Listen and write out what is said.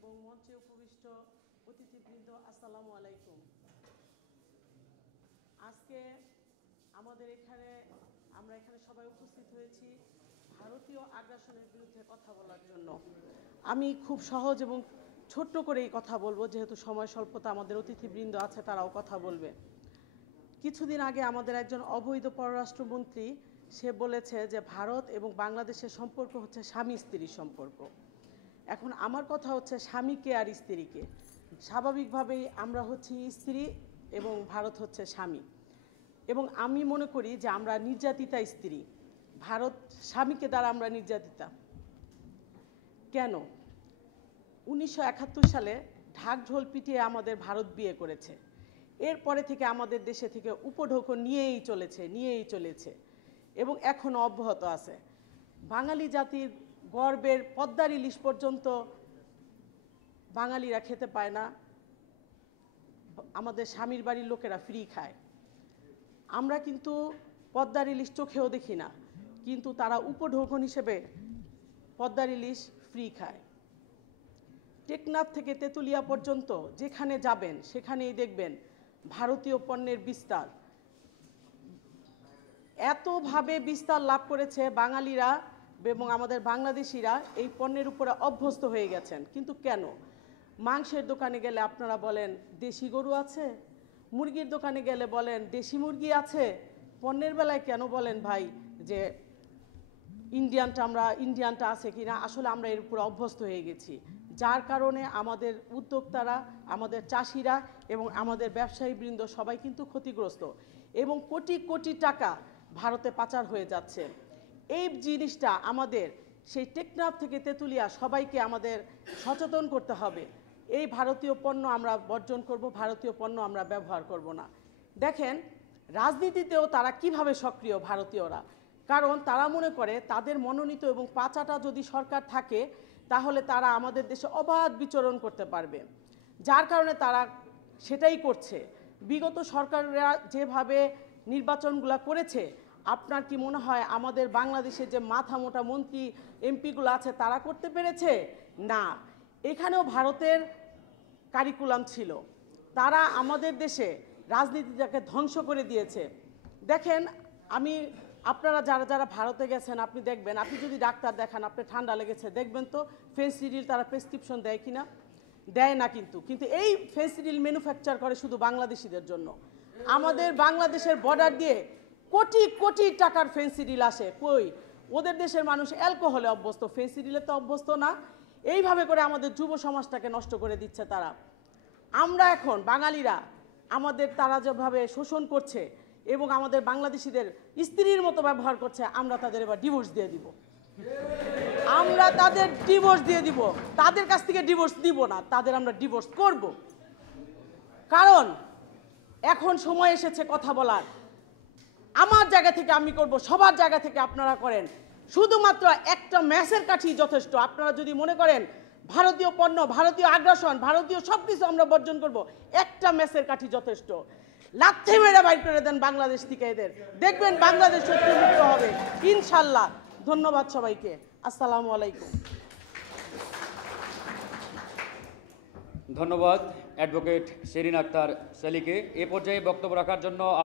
এবং মঞ্চে উপবিষ্ট অতিথিবৃন্দ, আসসালামু আলাইকুম। আজকে আমরা এখানে সবাই উপস্থিত হয়েছি ভারতীয় আগ্রাসনের বিরুদ্ধে কথা বলার জন্য। আমি খুব সহজ এবং ছোট্ট করেই কথা বলবো, যেহেতু সময় স্বল্পতা, আমাদের অতিথিবৃন্দ আছে, তারাও কথা বলবে। কিছুদিন আগে আমাদের একজন অবৈধ পররাষ্ট্রমন্ত্রী সে বলেছে যে ভারত এবং বাংলাদেশের সম্পর্ক হচ্ছে স্বামী স্ত্রীর সম্পর্ক। এখন আমার কথা হচ্ছে স্বামীকে আর স্ত্রীকে। স্বাভাবিকভাবেই আমরা হচ্ছি স্ত্রী এবং ভারত হচ্ছে স্বামী, এবং আমি মনে করি যে আমরা নির্যাতিতা স্ত্রী, ভারত স্বামীকে দ্বারা আমরা নির্যাতিতা। কেন? 1971 সালে ঢাকঢোল পিটিয়ে আমাদের ভারত বিয়ে করেছে। এরপরে থেকে আমাদের দেশে থেকে উপঢৌকন নিয়েই চলেছে এবং এখনও অব্যাহত আছে। বাঙালি জাতির গর্বের পদ্মার ইলিশ পর্যন্ত বাঙালিরা খেতে পায় না, আমাদের স্বামীর বাড়ির লোকেরা ফ্রি খায়। আমরা কিন্তু পদ্মার ইলিশ চোখেও দেখি না, কিন্তু তারা উপঢৌকন হিসেবে পদ্মার ইলিশ ফ্রি খায়। টেকনাফ থেকে তেঁতুলিয়া পর্যন্ত যেখানে যাবেন সেখানেই দেখবেন ভারতীয় পণ্যের বিস্তার। এতভাবে বিস্তার লাভ করেছে বাঙালিরা এবং আমাদের বাংলাদেশিরা এই পণ্যের উপরে অভ্যস্ত হয়ে গেছেন। কিন্তু কেন? মাংসের দোকানে গেলে আপনারা বলেন দেশি গরু আছে, মুরগির দোকানে গেলে বলেন দেশি মুরগি আছে, পণ্যের বেলায় কেন বলেন ভাই যে ইন্ডিয়ানটা আছে কিনা? আসলে আমরা এর উপরে অভ্যস্ত হয়ে গেছি, যার কারণে আমাদের উদ্যোক্তারা, আমাদের চাষিরা এবং আমাদের ব্যবসায়ীবৃন্দ সবাই কিন্তু ক্ষতিগ্রস্ত, এবং কোটি কোটি টাকা ভারতে পাচার হয়ে যাচ্ছে। এই জিনিসটা আমাদের সেই টেকনাফ থেকে তেঁতুলিয়া সবাইকে আমাদের সচেতন করতে হবে। এই ভারতীয় পণ্য আমরা বর্জন করব, ভারতীয় পণ্য আমরা ব্যবহার করব না। দেখেন রাজনীতিতেও তারা কিভাবে সক্রিয় ভারতীয়রা, কারণ তারা মনে করে তাদের মনোনীত এবং পাচাটা যদি সরকার থাকে তাহলে তারা আমাদের দেশে অবাধ বিচরণ করতে পারবে, যার কারণে তারা সেটাই করছে। বিগত সরকাররা যেভাবে নির্বাচনগুলো করেছে, আপনার কি মনে হয় আমাদের বাংলাদেশে যে মাথা মোটা মন্ত্রী এমপিগুলো আছে তারা করতে পেরেছে? না, এখানেও ভারতের কারিকুলাম ছিল। তারা আমাদের দেশে রাজনীতিটাকে ধ্বংস করে দিয়েছে। দেখেন আপনারা যারা ভারতে গেছেন আপনি দেখবেন, আপনি যদি ডাক্তার দেখান, আপনি ঠান্ডা লেগেছে, দেখবেন তো ফেন্সিডিল তারা প্রেসক্রিপশন দেয় কিনা? দেয় না। কিন্তু এই ফেন্সিডিল ম্যানুফ্যাকচার করে শুধু বাংলাদেশিদের জন্য। আমাদের বাংলাদেশের বর্ডার দিয়ে কোটি কোটি টাকার ফেন্সিডিল আসে, কই ওদের দেশের মানুষ অ্যালকোহলে অভ্যস্ত, ফেন্সিডিলে তো অভ্যস্ত না। এইভাবে করে আমাদের যুব সমাজটাকে নষ্ট করে দিচ্ছে তারা। আমরা এখন বাঙালিরা তারা যেভাবে শোষণ করছে এবং আমাদের বাংলাদেশিদের স্ত্রীর মতো ব্যবহার করছে, আমরা তাদের এবার ডিভোর্স দিয়ে দিব। তাদের কাছ থেকে ডিভোর্স দিব না, তাদের আমরা ডিভোর্স করব। কারণ এখন সময় এসেছে কথা বলার। আমার জায়গা থেকে আমি করব, সবার জায়গা থেকে আপনারা করেন। শুধুমাত্র একটা ম্যাচের কাঠি যথেষ্ট। আপনারা যদি মনে করেন ভারতীয় পণ্য, ভারতীয় আগ্রাসন, ভারতীয় সব কিছু আমরা বর্জন করব, একটা ম্যাচের কাঠি যথেষ্ট। লাথি মেরে বাইর করে দেন বাংলাদেশ থেকে এদের, দেখবেন বাংলাদেশ শত্রুমুক্ত হবে ইনশাল্লাহ। ধন্যবাদ সবাইকে। আসসালামু আলাইকুম। ধন্যবাদ অ্যাডভোকেট শেরিন আক্তার সেলিকে। এ পর্যায়ে বক্তব্য রাখার জন্য